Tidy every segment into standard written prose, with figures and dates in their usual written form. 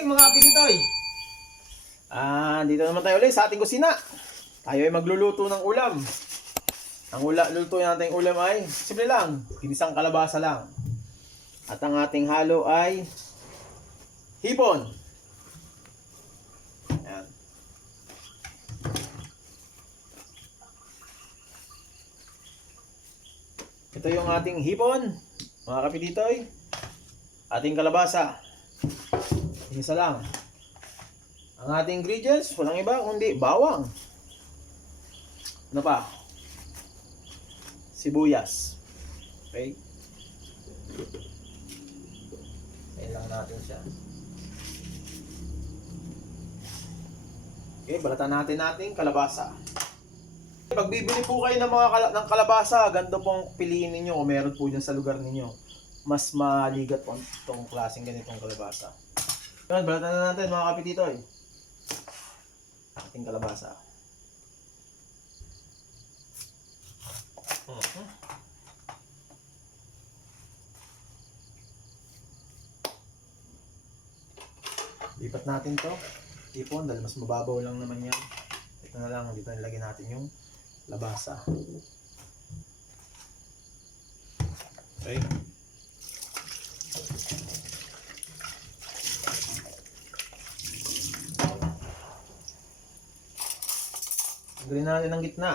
Mga apetitoy. Dito naman tayo ulit sa ating kusina. Tayo ay magluluto ng ulam. Ang luto natin ulam ay simple lang, ginisang kalabasa lang. At ang ating halo ay hipon. Ayan. Ito yung ating hipon, mga kapititoy. Ating kalabasa. Isa lang. Ang ating ingredients, walang iba kundi bawang. Ano pa? Sibuyas. Okay? Ayan lang natin siya. Okay, balatan natin nating kalabasa. Pag bibili po kayo ng ng kalabasa, ganito pong piliin ninyo kung meron po dyan sa lugar ninyo. Mas maligat po itong klaseng ganitong kalabasa. Yun, balatan na natin mga kapititoy. Ating kalabasa. Lipat natin to. Tipon, dahil mas mababaw lang naman yan. Ito na lang, dito nilagay natin yung labasa. Okay. Tanggalin natin ang gitna.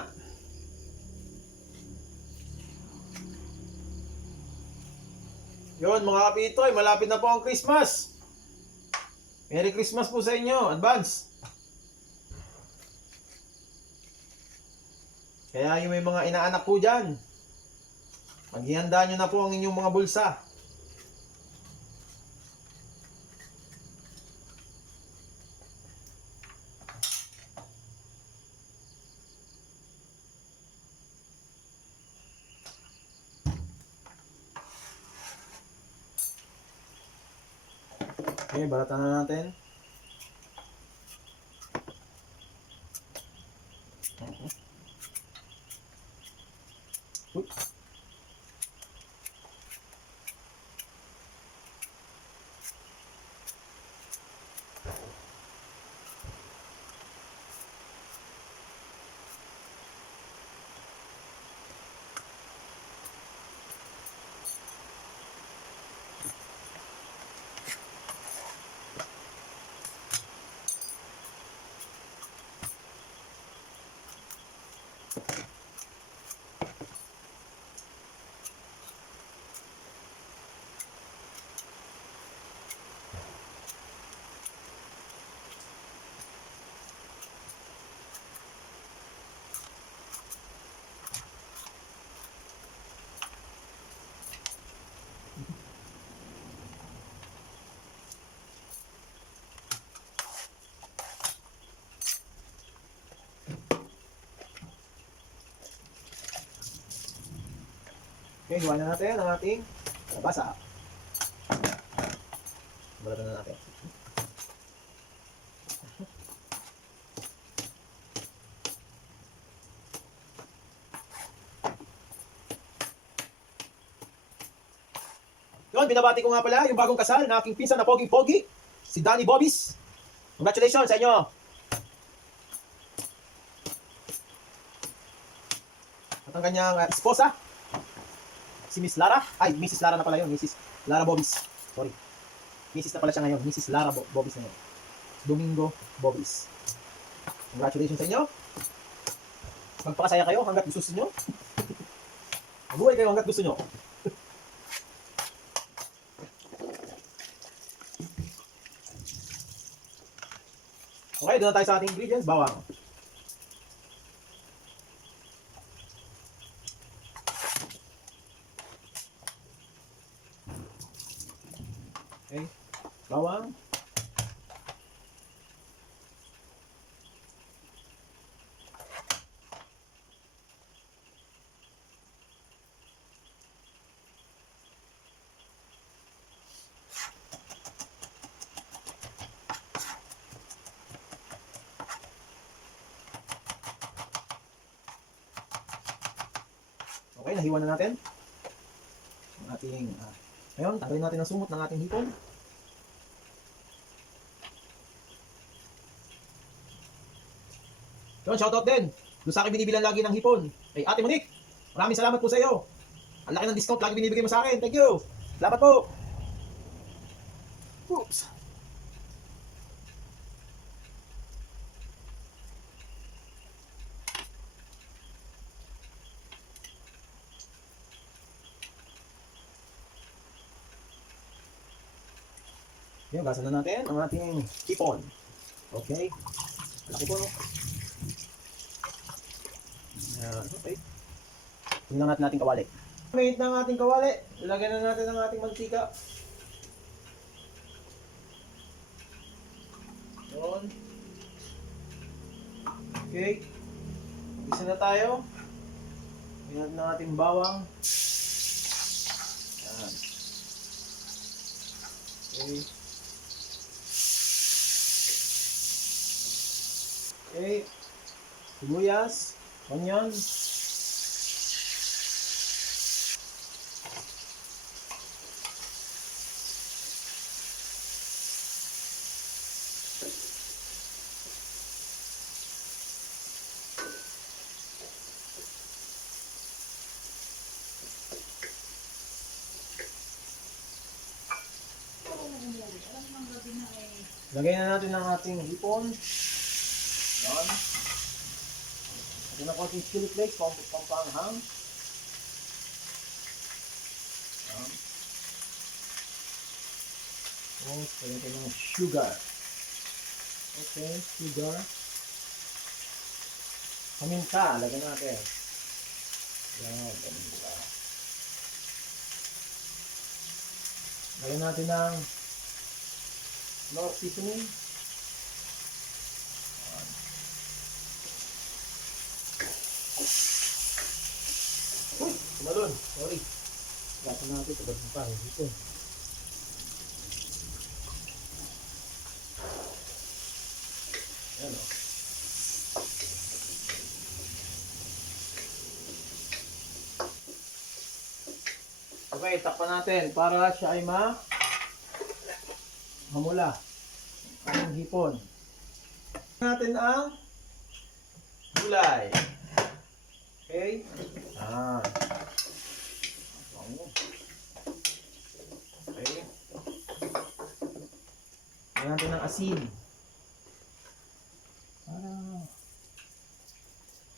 Yun mga kapitoy, malapit na po ang Christmas. Merry Christmas po sa inyo, advance. Kaya yung may mga inaanak po dyan, maghihanda nyo na po ang inyong mga bulsa. Okay, balatan na natin. Okay, gawa na natin ang ating kalabasa. Balatan na natin. Yun, binabati ko nga pala yung bagong kasal na aking pinsan na pogi-pogi, si Danny Bobis. Congratulations sa inyo. At ang kanyang esposa, si Miss Lara. Ay, Mrs. Lara na pala yun. Mrs. Lara Bobis. Sorry. Mrs. na pala siya ngayon. Mrs. Lara Bobis na yun. Domingo Bobis. Congratulations sa inyo. Magpakasaya kayo hanggat gusto nyo. Mabuhay kayo hanggat gusto nyo. Okay, doon na tayo sa ating ingredients. Bawang. Okay, bawang. Okay, nahiwa na natin ang ating ngayon, tanggalin natin ang sumot ng ating hipon. Yun, shoutout din. Doon sa akin binibilan lagi ng hipon. Kay Ate Monique, maraming salamat po sa iyo. Ang laki ng discount lagi binibigay mo sa akin. Thank you. Salamat po. Oops. Yan, gasan na natin ang ating hipon. Okay. Laki po, no? Ayan, okay. Tingnan natin ating kawali. Gamit ng ating kawali, ilagay na natin ang ating mantika. Yun. Okay. Isa na tayo. Ilagay na ating bawang. Ayan. Okay. Okay. Sibuyas, onion. Lagay na natin ang ating hipon. Yan. Ito na konting chili flakes, pampanghang. Yan. Okay, ito ng sugar. Okay, sugar. Paminta, lagyan natin. Yan, paminta. Lagyan natin ng North seasoning. Uy, tumalon. Sorry. Gasa natin. Tagad mo pa. Dito. Ayan o. Okay, takpan natin para siya ay mamula ang hipon. Natin ang gulay. Okay? Okay. Lagyan natin ng asin.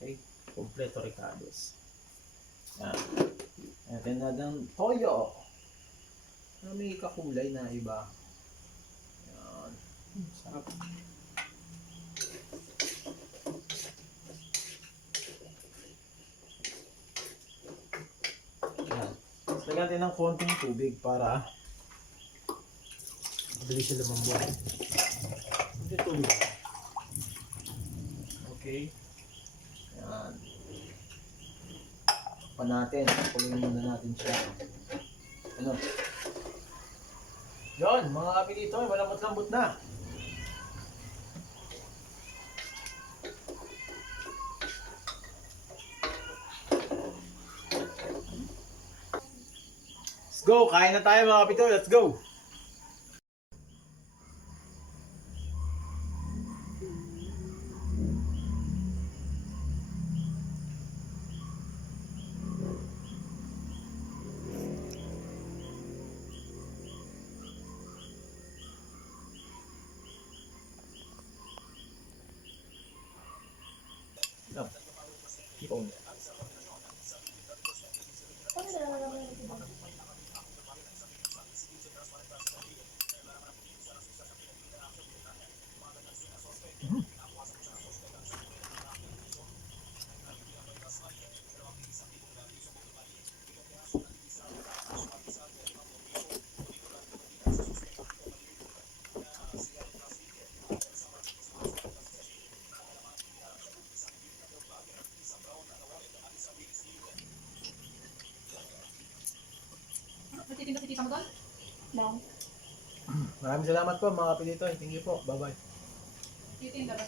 Okay. Kompleto ricados. Yan. Lagyan natin ng toyo. May kakulay na iba. Sarap. Yan. Lagyan natin ng konting tubig para mabilis siya lumambot. Konting tubig. Okay. Yan. Pa natin. Pagulin muna natin siya. Ano? Yun, mga kapi dito, malambot-lambot na. Let's go! Kain na tayo mga kapito. Let's go! Keep on. Natitinda si tita mo doon? No. Maraming salamat po mga kapilito. Thank you po. Bye-bye. Titinda ba?